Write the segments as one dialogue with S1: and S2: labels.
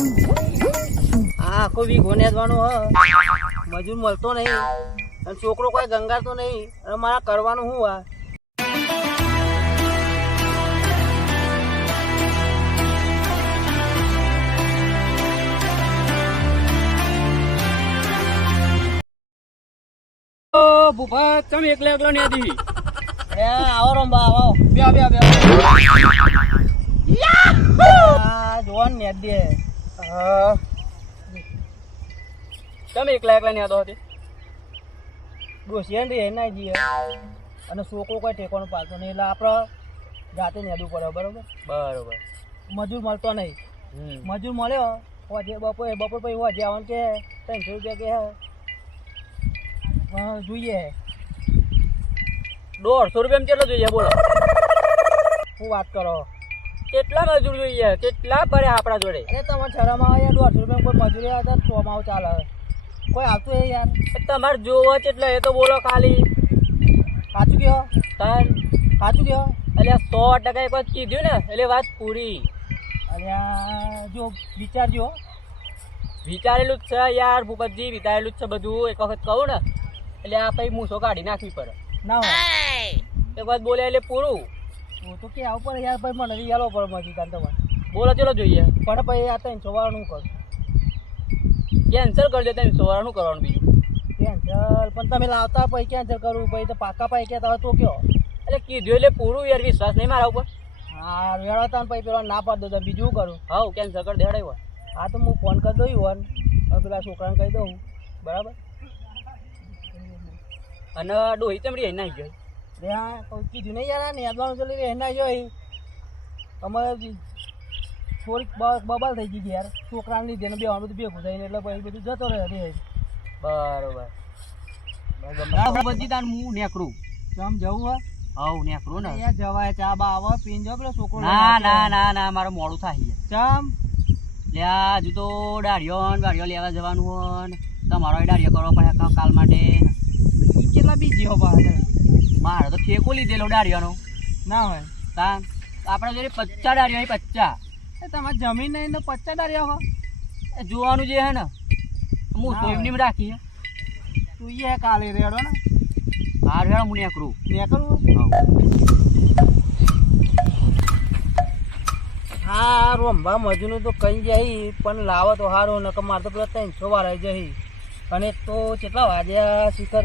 S1: આ આખો વી નેદવાનું હ. મજૂર મળતો નહીં. અને છોકરો કોઈ ગંગાતો નહીં. અને મારા કરવાનું શું આ?
S2: ભૂપા તમે એકલો એકલા ને દી
S1: એ આવો રંબા આવો. બે બે બે આ જોન ને દે
S2: તમે એકલા એકલા ને હતી?
S1: ડોસિયન ભાઈ એના જીએ અને છોકરો કોઈ ટેકોનો પાલતો નહીં. એટલે આપણે જાતે નેદવું પડે બરોબર?
S2: બરોબર.
S1: મજૂર મળતો નહીં. મજૂર મળ્યો હોજે બપોરે બપોર પછી હોજે આવવાનું કે ત્રણસો રૂપિયા કે જોઈએ.
S2: દોઢસો રૂપિયા કેટલો જોઈએ બોલો.
S1: શું વાત કરો?
S2: કેટલા મજૂર જોઈએ? કેટલા પડે આપણા જોડે?
S1: અરે તમારે શરમ આવે યાર દોઢસો રૂપિયા કોઈ મજૂરી આવે તો ચોમાવું ચાલે. કોઈ આવતું એ યાર?
S2: તમારે જોવો છે એટલે એ તો બોલો ખાલી.
S1: સાચું કહો.
S2: તન.
S1: સાચું કહો.
S2: એટલે સો ટકા એક વાત કીધું ને એટલે વાત પૂરી.
S1: અરે આ જો વિચારજો.
S2: વિચારેલું જ છે યાર ભૂપતજી વિચારેલું જ છે બધું. એક વખત કહું ને એટલે આ પછી મૂછો કાઢી નાખવી પડે.
S1: ના હોય.
S2: એક વાત બોલે એટલે પૂરું.
S1: હું તો કે આવું પડે યાર ભાઈ મને નથી આલો પડે મજૂર કાન તમારે.
S2: બોલો ચલો જોઈએ.
S1: પણ ભાઈ આ ત્રણસો સવારનું કર.
S2: કેન્સલ કરી દે તમે સવારનું કરવાનું બીજું.
S1: કેન્સલ પણ તમે લાવતા પછી કેન્સલ કરવું પછી તો પાકા પાઈ કહેતા હોય તો કયો?
S2: એટલે કીધું એટલે પૂરું યાર વિશ્વાસ નહીં મારા ઉપર.
S1: હા વેળાતા પછી પેલો ના પાડ દો તો બીજું કરું.
S2: હા કેન્સલ કરી દેડાય
S1: હા તો હું ફોન કરી દઉં હોન હવે પેલા છોકરાને કહી દઉં. બરાબર?
S2: અને ડોહી ચમડી અહીં નાખી ગઈ
S1: કીધું નહીં યાર ને યાદવાનું તો રહેના જોઈ અમારે થોડીક બબાલ થઈ ગઈ યાર. છોકરાને લીધે ને બે બધું ભેગું થઈને એટલે પછી બધું જતો રહે રે
S2: બરોબર. બધી તાર હું નેકરું
S1: આમ જવું હોય
S2: નેકરું ને.
S1: યાર જવાય ચા બા આવે પીન પેલો છોકરો
S2: ના ના ના ના મારું મોડું થાય
S1: ચમ?
S2: લે હજુ તો દાઢીઓ ને દાઢીઓ લેવા જવાનું હોય તમારો દાઢીઓ કરવો પડે કાલ માટે.
S1: કેટલા બીજી હો
S2: મારે તો ઠેકો લીધેલો ડાળિયાનો.
S1: ના હોય.
S2: તા આપણે જોડે પચ્ચા ડાળિયા પચ્ચા.
S1: એ તમારે જમીન નહીં તો પચ્ચા ડાળિયા હો.
S2: એ જોવાનું જે હે ને હું સોયમની રાખી
S1: તું એ કાલે રેડો ને.
S2: હાર હેડો હું નેકરું
S1: નેકરું હા. રંભા મજૂરનું તો કઈ જઈ પણ લાવો તો સારું નકર મારે તો પેલા ત્રણસો આવી જઈ અને તો કેટલા વાગ્યા શિખર?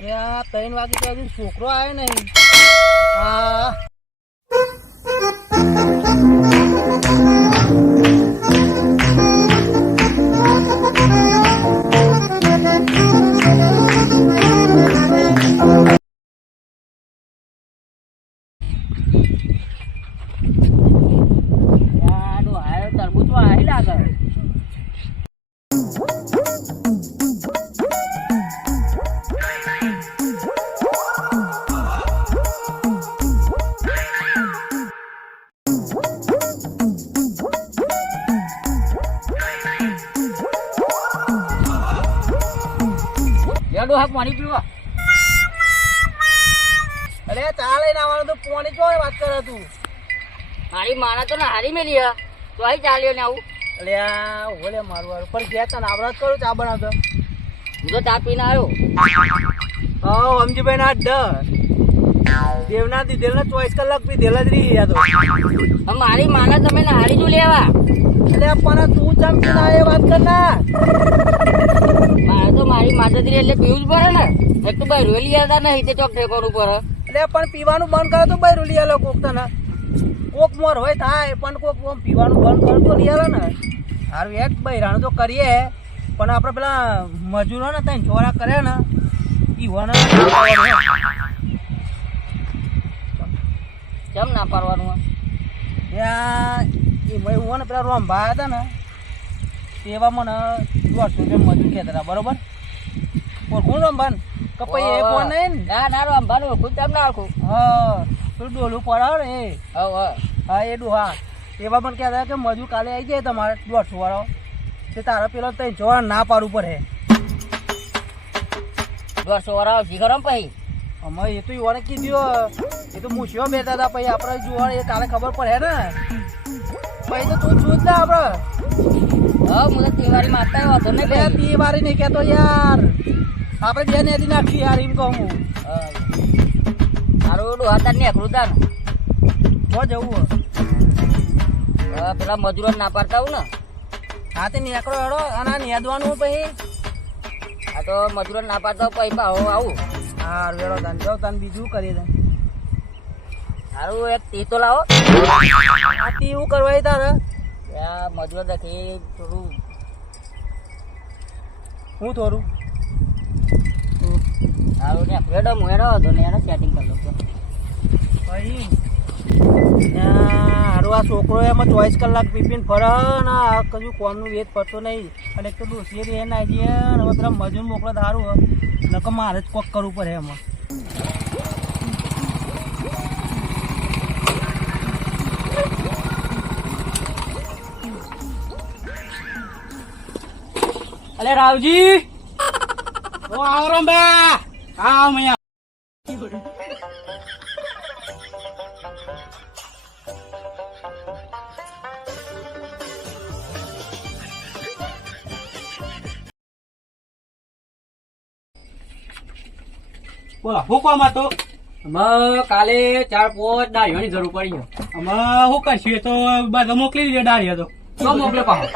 S1: ત્રણ વાગે તો હજુ છોકરો આવ્યો નહીં. હા.
S2: યાર હા પાણી પીવા.
S1: અરે ચા લઈને આવવાનું તો પોણી જો વાત કરે તું?
S2: મારી માના તો ના હારી મેલી હે. તો અહીં ચાલ્યો ને આવું.
S1: અલે ઓલે મારું વારું. પણ ગયા તને આવડત કરું ચા બનાવતો.
S2: હું તો ચા પીને આવ્યો
S1: હા અમજીભાઈ ના ડ દેવના દીધેલ ને ચોવીસ કલાક પી દેલા જ રહી
S2: તો. મારી માના તમે ના હારી જો લેવા.
S1: એટલે પણ તું ચમ ના એ વાત કર ના
S2: મારે તો મારી માતાજી એટલે પીવું જ પડે ને. એક તો ભાઈ રોલી હતા નહીં તે ચોક ઠેકવાનું પડે
S1: એટલે પણ પીવાનું બંધ કરે તો ભાઈ રૂલી આલો કોક તને. કોક મોર હોય થાય પણ કોક પીવાનું બંધ કરે તો લઈ ને. હારું એક બૈરાણું તો કરીએ. પણ આપણે પેલા મજૂરો ને ત્યાં ચોરા કરે ને ઈવાના
S2: કેમ ના પાડવાનું
S1: ત્યાં એ ભાઈ હું ને પેલા રોમભા હતા ને તેવા મને દોઢસો રૂપિયા મજૂર કહેતા હતા બરોબર? ઓળખું રમભાન કે પછી એ ફોન નહીં ના
S2: ના રમભાન ઓળખું તેમ ના ઓળખું
S1: હા પેલું ડોલું પડાવ ને એ.
S2: હા
S1: હા એ ડોહા એવા પણ કહેતા કે મજૂર કાલે આવી જાય તમારે દોઢસો વાળો. તે તારો પેલો તઈ જોવા ના પાડવું પડે.
S2: દોઢસો વાળા આવશે ખરો પછી?
S1: અમે એ તો યુવાને કીધું એ તો મૂછ્યો બેતા હતા પછી આપણે જોવા એ કાલે ખબર પડે ને. પછી તો તું છું જ ને આપડે
S2: હા હું તો તહેવારી માતા વાંધો નહીં
S1: લે
S2: ભાઈ.
S1: તી નહીં યાર. આપણે બે ને નાખી યાર એમ કહું હું.
S2: મારું હાથા ને એકલું
S1: બહુ જવું હા,
S2: પેલા મજૂરો ના પાડતા હું ને.
S1: હા તે નીકળો હેડો અને નેદવાનું પછી.
S2: આ તો મજૂરો ના પાડતા પછી પાહો આવું.
S1: હા વેળો તને જો તને બીજું કરી દે.
S2: સારું એક તી તો લાવો.
S1: આ તી એવું કરવા તારે?
S2: ત્યાં મજૂરો દેખી થોડું
S1: હું થોડું?
S2: સારું ને રેડો હું એનો હતો ને એને સેટિંગ કરી લઉં
S1: પછી હારું આ છોકરો એમાં ચોવીસ કલાક પીપીને ફરે ને આ કશું કોમનું વેદ પડતો નહીં. અને એક તો દોષી રહે ના જઈએ હવે પેલા મજૂર મોકલો સારું નકર મારે જ કોક કરવું પડે એમાં.
S2: અલે રાવજી.
S1: ઓ આવો રંબા આવ મૈયા. બોલો હુકવામાં તો
S2: અમે કાલે ચાર પાંચ ડાળીઓની જરૂર પડી
S1: અમે શું કરશું તો બધા મોકલી દીધો ડાળી હતો.
S2: તો મોકલે પાછો.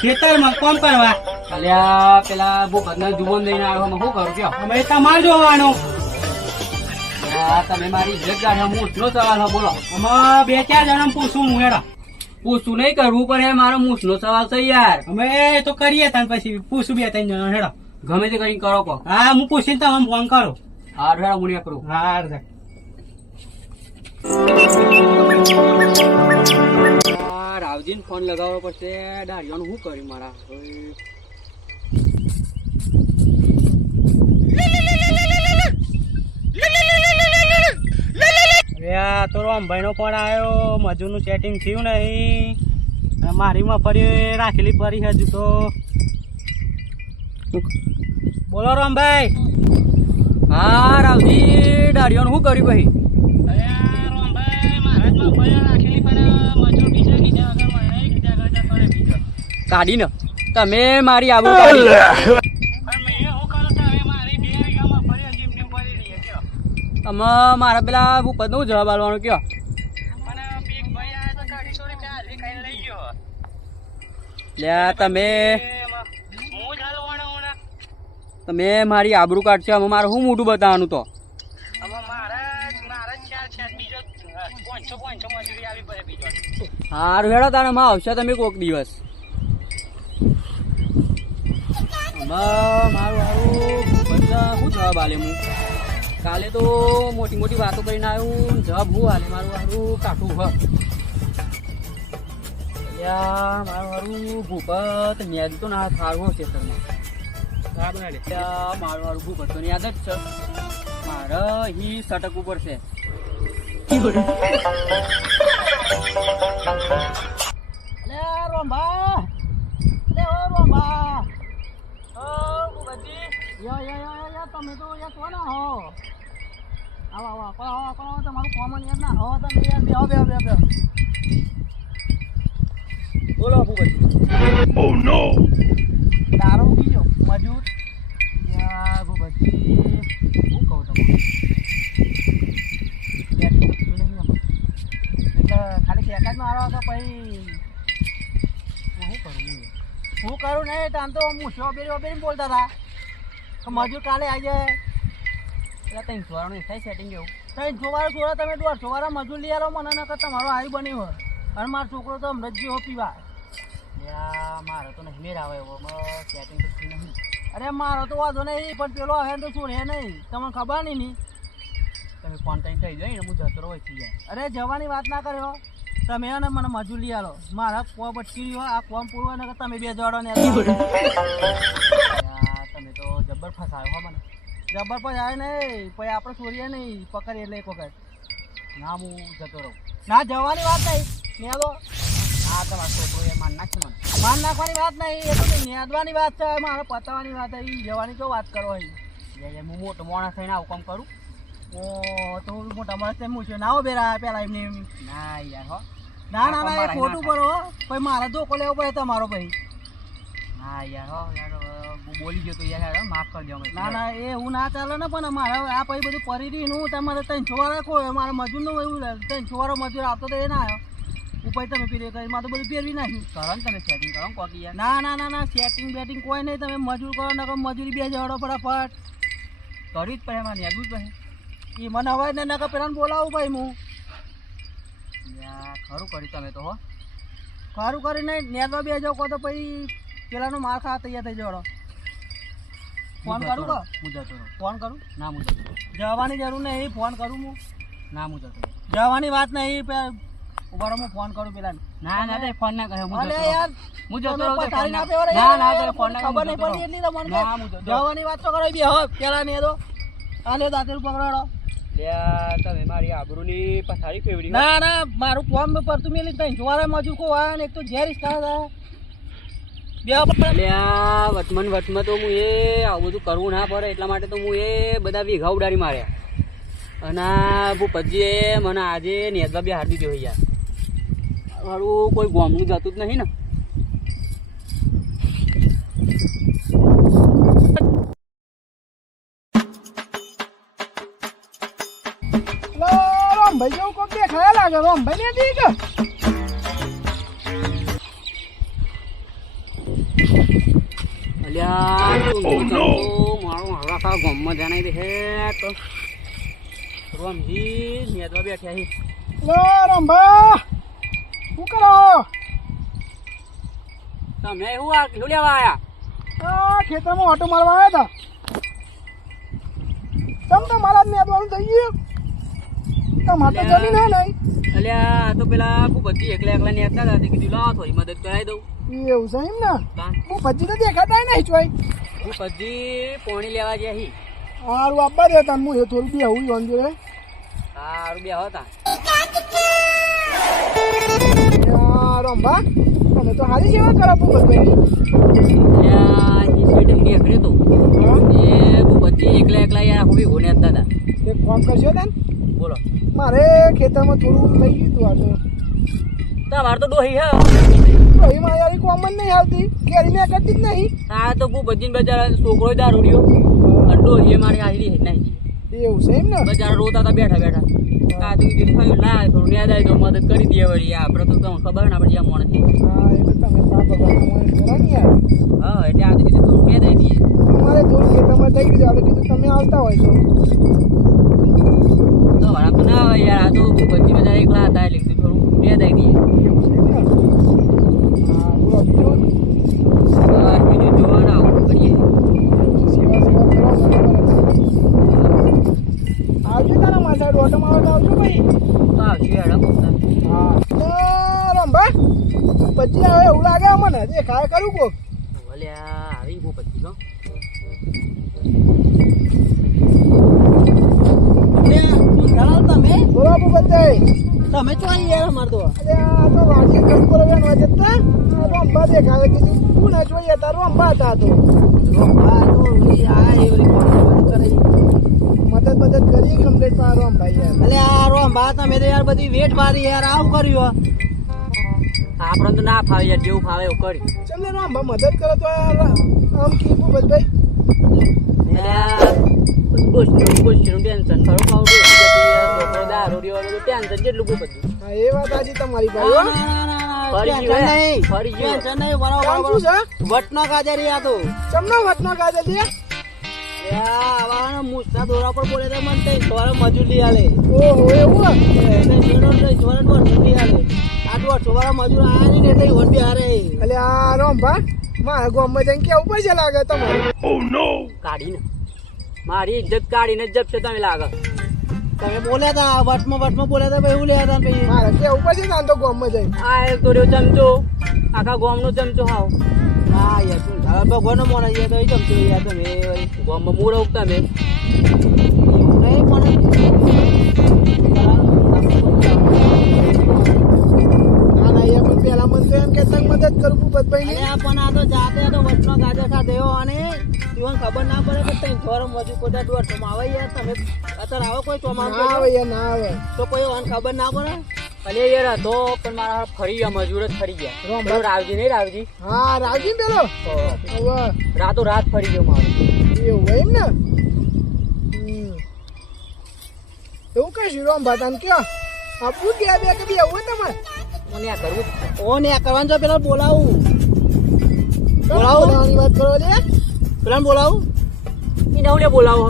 S1: ખેતરમાં કોમ કરવા.
S2: અલ્યા પેલા ભૂપતને જુવાન લઈને આવ્યો હું શું કરું કયો?
S1: અમે તમારે જોવાનું.
S2: તમે મારી ઇજ્જત ગાઢ્યા હું ઉઠનો સવાલ હો બોલો.
S1: અમે બે ચાર જણા પૂછું હું હેડા.
S2: પૂછું નહીં કરવું પણ એ મારો મૂછનો સવાલ છે યાર.
S1: અમે તો કરીએ તને પછી પૂછું બે ત્રણ જણા હેડો.
S2: ગમે તે કરીને કરો કહો
S1: હા હું પૂછીને તમે ફોન કરું.
S2: હા હેડા હું કરું
S1: હા.
S2: રાવજીને ફોન લગાવવો પડશે ડાળીઓનું શું કર્યું મારા હવે
S1: અરે આ તો રામભાઈ નો ફોન આવ્યો. મજૂરનું સેટિંગ થયું નહીં. મારી મફળી રાખેલી પડી હજુ તો. બોલો રામભાઈ.
S2: હા રાવજી ડાળીઓનું શું કર્યું ભાઈ કાઢી ને તમે મારી આબુ તમે મારા પેલા ભૂપતનું જવાબ આલવાનો કયો? તમે તમે મારી આબરૂ કાઢશો અમે મારે શું મોટું બતાવવાનું તો? હારું હેડો તારે માં આવશે તમે કોક દિવસ. મારું હારું શું જવાબ આલે હું કાલે તો મોટી મોટી વાતો કરીને આવ્યું જવાબ હું હાલે? મારું મારું કાઠું હ. મારું મારું ભૂપત ન્યાદ તો ના થાળવો છે સરમાં મારું મારું ભૂપત તો યાદ જ છે. મારે હી સટક ઉપર છે
S1: રોંભા. રોંભા. ઓ બુબજી યો યો યો યો યો તમે તો યા કોના હો? આવો આવો આવો આવો આવો મારું કોમન યાર ના હો તમે બેહો
S2: બોલો ભૂપત
S1: દારૂ ગયો મજૂર યાર ભૂપતજી શું કહું તમને તો. એટલે ખાલી ફેંકા જ મારો તો પછી હું શું કરું હું કરું નહીં તો આમ તો હું શોબેરી વોબેરી બોલતા હતા તો મજૂર કાલે આવી જાય
S2: તઈ સોરાનું થાય સેટિંગ એવું.
S1: ત્રણ સોવારે સોરા તમે દોઢસો વાળા મજૂર લઈ આવો મને તમારો હારી બન્યો હોય. અને મારો છોકરો તો હમણાં જેવો પીવા
S2: મારે તો નહીં મેળ આવે એવો. સેટિંગ તો નહીં.
S1: અરે મારો તો વાંધો નહીં, પણ પેલો હવે તો રહે નહીં. તમને ખબર નહીં ની?
S2: તમે ફોન કરીને કહી દો ને હું જતો જાય
S1: અરે જવાની વાત ના કર્યો તમે મને મજૂર લઈ આલો મારા કોમ અટકી રહ્યો આ કોમ પૂરો ને તમે બે જોડો
S2: તમે તો જબર ફસાયો હો મને.
S1: જબર પર આવે નહીં પછી આપણે છોડીએ નહીં પકડીએ એટલે એક વખત.
S2: ના હું જતો રહું.
S1: ના જવાની વાત નહીં. નેદો.
S2: હા તમારો છોકરો એ માન નાખશે મને.
S1: માન નાખવાની વાત નહીં એ તો નેદવાની વાત છે મારે પતાવવાની વાત એ જવાની તો વાત કરો
S2: લે હું મોટો માણસ થઈને આવું કામ કરું?
S1: ઓ તો મોટા માણસ એમ છે ના હો બેરા પેલા એમને એમ.
S2: ના યાર હો.
S1: ના ના ના એ ખોટું પડો હો. પછી મારે ધોકો લેવો પડે તમારો ભાઈ
S2: હા યાર હો યાર બોલી ગયો તો યાર માફ કરજો
S1: ના ના એ એવું ના ચાલે ને પણ મારે આ પછી બધું પરી હું તમારે ત્રણસો છોવા રાખો મારે મજૂરનું એવું ત્રણ છોવારો મજૂર આવતો તો એ ના આવ્યો. ઉપાય તમે પેલી કરી મારે તો બધું પહેરવી નાખ્યું.
S2: કરો ને તમે સેટિંગ કરો કોકી યાર.
S1: ના ના ના ના સેટિંગ બેટિંગ કોઈ નહીં તમે મજૂર કરો ને મજૂરી બે જવાડો ફટાફટ.
S2: કરવી જ પડે એમાં નેગું જ પડે.
S1: એ મને હવે ને નકર પેલા બોલાવું ભાઈ હું.
S2: ખરું કર્યું તમે તો હો.
S1: ખરું કરીને નેગો બે જાવ કહો તો પછી પેલાનો માર ખાવા તૈયાર થઈ જવાનો. ફોન કરું
S2: જતો હું જતો રહું.
S1: ફોન કરું?
S2: ના હું જતો
S1: જવાની જરૂર નહીં ફોન કરું હું.
S2: ના હું જતો
S1: જવાની વાત નહીં ઊભા હું ફોન કરું પેલા.
S2: ના ના તે ફોન ના કરે હું જતો
S1: યાર
S2: હું જતો રહું
S1: ના
S2: ના- ના ના તે ફોન ના
S1: ખબર નહીં પડી. એટલી તો મને
S2: ના, હું
S1: કે
S2: જતો
S1: જવાની વાત તો કરો બી હવે પેલા ને તો. આલે દાંતેલું પકડાડો
S2: તમે મારી આબરૂની પથારી ફેવડી
S1: ના ના મારું ફોન પર તું મેલી તઈ જોવારે મજુ કો ને એક તો ઝેર પર
S2: અલ્યા વટમન વટમાં તો હું એ આવું બધું કરવું ના પડે, એટલા માટે તો હું એ બધા વીઘા ઉડાડી માર્યા. અને આ ભૂપતજીએ મને આજે નેદવા બે હાર જોઈએ યાર. મારું કોઈ ગોમનું જતું જ નહીં ને.
S1: રામભાઈ, જેવું કોક દેખાયા લાગે રામભાઈ ને
S2: અલ્યા. મારો દે તો રોમજી નેદવા બેઠ્યા
S1: લો રામભા શું
S2: તમે શું આ શું લેવા આયા
S1: આ ખેતરમાં ઓટો મારવા આવ્યા હતા તમ તો મારા જ નેદવાનું થઈ ગયું તમારે તો જમીન હે નહીં.
S2: અલ્યા આ તો પેલા ભૂપતજી એકલા એકલા નેદતા હતા. તે કીધું લાવો થોડી મદદ કરાવી દઉં.
S1: એવું છે એમ ને. હું. ભજી તો દેખાતા નહીં ચોય
S2: ભૂપતજી પોણી લેવા ગયા હી.
S1: હારું આપવા દે તને હું એ થોડું બી આવું યોન જોડે
S2: સારું બે. હતા
S1: રંભા તમે તો હારી સેવા કરો ભૂપતભાઈ
S2: તો એકલા એકલા યાર આખું ભેગું નેદતા હતા.
S1: એક ફોન કરશો તને?
S2: બોલો.
S1: મારે ખેતરમાં થોડું લઈ ગયું હતું
S2: તમારે તો ડોહી હે.
S1: દોહી માં યાર કોમન નહીં આવતી. કેરી મેં કરતી જ નહીં.
S2: આ તો ભૂપતજી બજાર છોકરો દારૂડ્યો અને ડોહી મારી હાજરી હે નહીં.
S1: એવું છે એમ ને?
S2: બજાર રોતા હતા બેઠા બેઠા. આ તો કીધું થયું ના થોડું ન્યાદ આવી તો મદદ કરી દે વળી. આપણે તો તમને ખબર ને આપણે જ્યાં મોણ
S1: હા એ તો તમે
S2: હા એટલે આ તો કીધું થોડું ન્યાદ આવી દઈએ.
S1: અમારે થોડું ખેતરમાં થઈ ગયું આપણે કીધું તમે આવતા હોય છો
S2: તો તો. ના હોય યાર આ તો ભૂપતજી બજાર એકલા હતા એટલે થોડું ન્યાદ આવી દઈએ.
S1: બીજું
S2: જોવાના આવું કરીએ.
S1: આવજો તારા મારા સાઈડ ઓટો મારવા તો આવજો ભાઈ.
S2: તો આવશું હેડો
S1: હા. રંભા પછી હવે એવું લાગે મને દેખાય કરું કોક.
S2: અલ્યા આવી ભૂપતજી તો
S1: તમે? બોલો બધાય. તમે તો અહીં યાર અમાર તો. અરે આ તો વાજી કંકોરો વેણવા જતા આ અંબા દેખાવે કે તું ના જોઈએ તારો અંબા હતા તો. અંબા તો ઈ આ એ મદદ મદદ કરી કમ્પ્લીટમાં રંભા યાર. અલે આ રંભા તમે તો યાર બધી વેટ મારી યાર આવું કર્યું
S2: આપણે તો ના ફાવે યાર જેવું ફાવે એવું કરી
S1: ચમને રંભા મદદ કરો તો યાર આમ કી ભૂપતભાઈ
S2: ટેન્શન ખરો ખાવું છોકરો દારૂ રહ્યો મજૂર આલે
S1: ઓહો એવું હે? અલે આ રંભા મારા ગામમાં જઈને કેવું પૈસા લાગે તમારે
S2: કાઢીને મારી ઇજ્જત કાઢીને જપશે તમે લાગે
S1: તમે બોલ્યા હતા વટમાં વટમાં બોલ્યા હતા ભાઈ એવું લેવા હતા ભાઈ મારે કેવું પછી ને તો ગામમાં જઈને.
S2: આ એક તો રહ્યો ચમચો. આખા ગોમનો ચમચો હાવ.
S1: હા યાર શું ભગવાન ભગવાનનો મોણા યાર તો એ જમતો યાર તમે
S2: ગોમમાં મૂળ ઉગતા મેં.
S1: નહીં પણ ના ના પેલા મને તો એમ કે તને મદદ કરું ભાઈ ને પણ આ તો જાતે તો વચનો ગાજર સાથે અને ઈવન ખબર ના પડે કે તઈ ગરમ વધુ કોટા વર્ષમાં આવે યાર તમે અત્યારે આવો કોઈ ચોમાસું ના આવે યાર ના આવે. તો કોઈ ઓન ખબર ના પડે?
S2: અલે યાર હતો પણ મારા ફરી ગયા મજૂર જ ફરી ગયા.
S3: રોમ
S2: રાવજી નહીં રાવજી?
S3: હા રાવજી ને પેલો?
S2: રાતો રાત ફરી ગયો મારો.
S3: એવું હોય એમ ને? હમ. એવું કઈ રોમ ભાતાને કયો? આપવું કે બે કે બે એવું તમારે?
S2: ઓને આ કરવું જ છે.
S1: ઓ ને આ કરવાનું છે પેલા બોલાવું. બોલાવું?
S3: વાત કરો લે
S1: પેલા બોલાવું?
S2: એ નવને બોલાવો.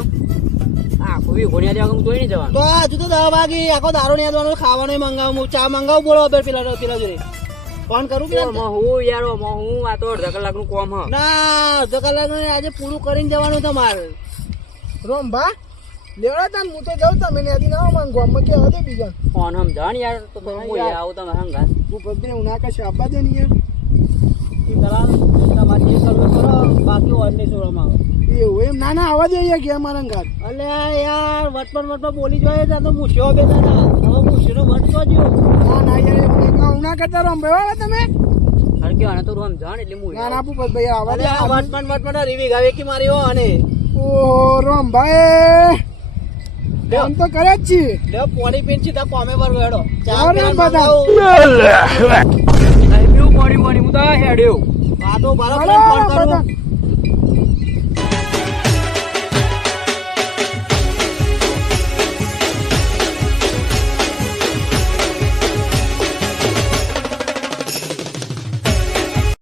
S1: તો હજુ તો દસ વાગે આખો દારો નહીં આવવાનો ખાવાનું મંગાવું ચા મંગાવું બોલો હવે પેલા પેલા જોડે. ફોન કરું
S2: કે હું યાર હું આ તો અડધા કલાકનું કોમ હ.
S1: ના અડધો કલાક આજે પૂરું કરીને જવાનું તમારે.
S3: રોમ ભા લેવડા તા હું તો જાઉં તમે ના આવો મને ગામમાં કેવા દે બીજા.
S2: ફોન સમજાણ યાર તો તો હું યાર આવું તમે હંગાત.
S3: હું પદને હું ના કશે આપવા દે નહીં
S1: પેલા તમારે જે કરવું કરો બાકી ઓન નહીં છોડવામાં. આવે
S3: એવું. એમ ના ના આવા દે ગયા મારા ઘર
S1: અલે યાર વટપણ વટપણ બોલી જોઈએ ત્યાં તો મૂછ્યો બે દાદા હવે મૂછ્યો વટતો જ
S3: ના ના યાર એવું ના કરતા રમ ભાઈ તમે?
S2: હરકે આને તો રમ જાણ એટલે હું
S3: ના ના ભૂપત ભાઈ આવા
S1: અલે
S3: દે
S1: વટપણ વટપણ રીવી ગાવે કે મારી હો અને
S3: ઓ રમ ભાઈ. કામ તો કરે જ છીએ.
S1: લે પોણી પીન સીધા કોમે પર ગયો ચાર
S2: પાણી પાણી હું તો હેડ્યો.
S1: આ તો બરાબર ફોન કરું.